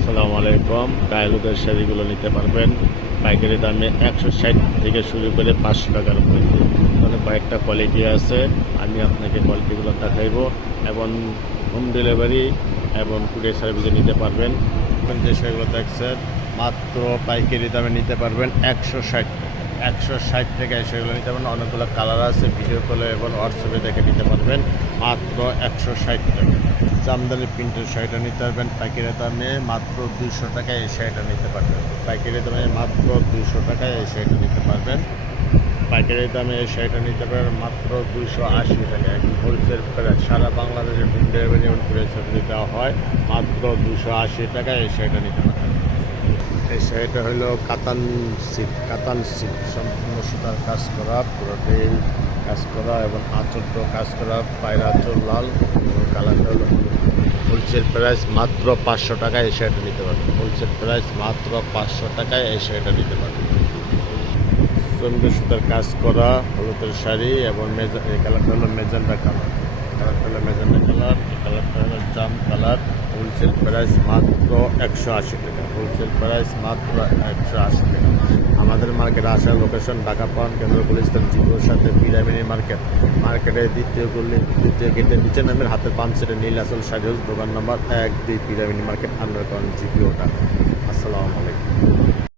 আসসালামু আলাইকুম। ডায়লগের শাড়িগুলো নিতে পারবেন। পাইকারি দামে একশো ষাট থেকে শুরু করে পাঁচশো টাকার মধ্যে। মানে কয়েকটা কোয়ালিটি আছে। আমি আপনাকে কোয়ালিটিগুলো দেখাইব এবং হোম ডেলিভারি এবং কুরিয়ার সার্ভিসে নিতে পারবেন। যে শাড়িগুলো দেখছেন মাত্র পাইকারি দামে নিতে পারবেন একশো ষাট একশো ষাট থেকে শাড়িগুলো নিতে পারবেন। অনেকগুলো কালার আছে ভিডিও কলে এবং হোয়াটসঅ্যাপে দেখে নিতে পারবেন। মাত্র একশো ষাট টাকা। জামদানি প্রিন্টের শাড়িটা নিতে পারবেন, পাইকারি দামে মাত্র দুইশো টাকায় এই শাড়িটা নিতে পারবেন। পাইকারি দামে মাত্র দুইশো টাকায় এই শাড়িটা নিতে পারবেন। পাইকারি দামে এই শাড়িটা নিতে পারবেন মাত্র দুইশো আশি টাকা হোলসেল প্রাইস সারা বাংলাদেশে হোম ডেলিভারি এবং দেওয়া হয়। মাত্র দুশো আশি টাকায় এই শাড়িটা নিতে পারবেন। এই শাড়িটা হলো কাতান সিল্ক কাতান সিল্ক। সম্পূর্ণ সুতার কাজ করা পুরোটাই কাজ করা এবং আঁচলটাও কাজ করা, পায়ের আঁচল লাল এবং কালারটা হলো হোলসেল প্রাইস মাত্র পাঁচশো টাকায় এই শাড়িটা নিতে পারবেন হোলসেল প্রাইস মাত্র পাঁচশো টাকায় এই শাড়িটা নিতে পারবেন চন্দ্র সুতার কাজ করা, হলুদের শাড়ি এবং মেজা এই কালারটা হলো মেজেন্ডা কালার। কালারটা হলো মেজেন্ডা কালার কালারটা হলো জাম কালার। হোলসেল প্রাইস মাত্র একশো আশি টাকা। হোলসেল প্রাইস মাত্র একশো আশি টাকা। আমাদের মার্কেট আসার লোকেশন ঢাকা পান কেন্দ্র, গুলিস্তান জিপুর সাথে পিরামিনি মার্কেট। মার্কেটের দ্বিতীয় গলি, দ্বিতীয় গেটের নিচে নামের হাতে পাম্প সেটে নীল আসল হাউস দোকান নম্বর এক দুই পিরামিনি মার্কেট আন্ডার জিপিওটা। আসসালামু আলাইকুম।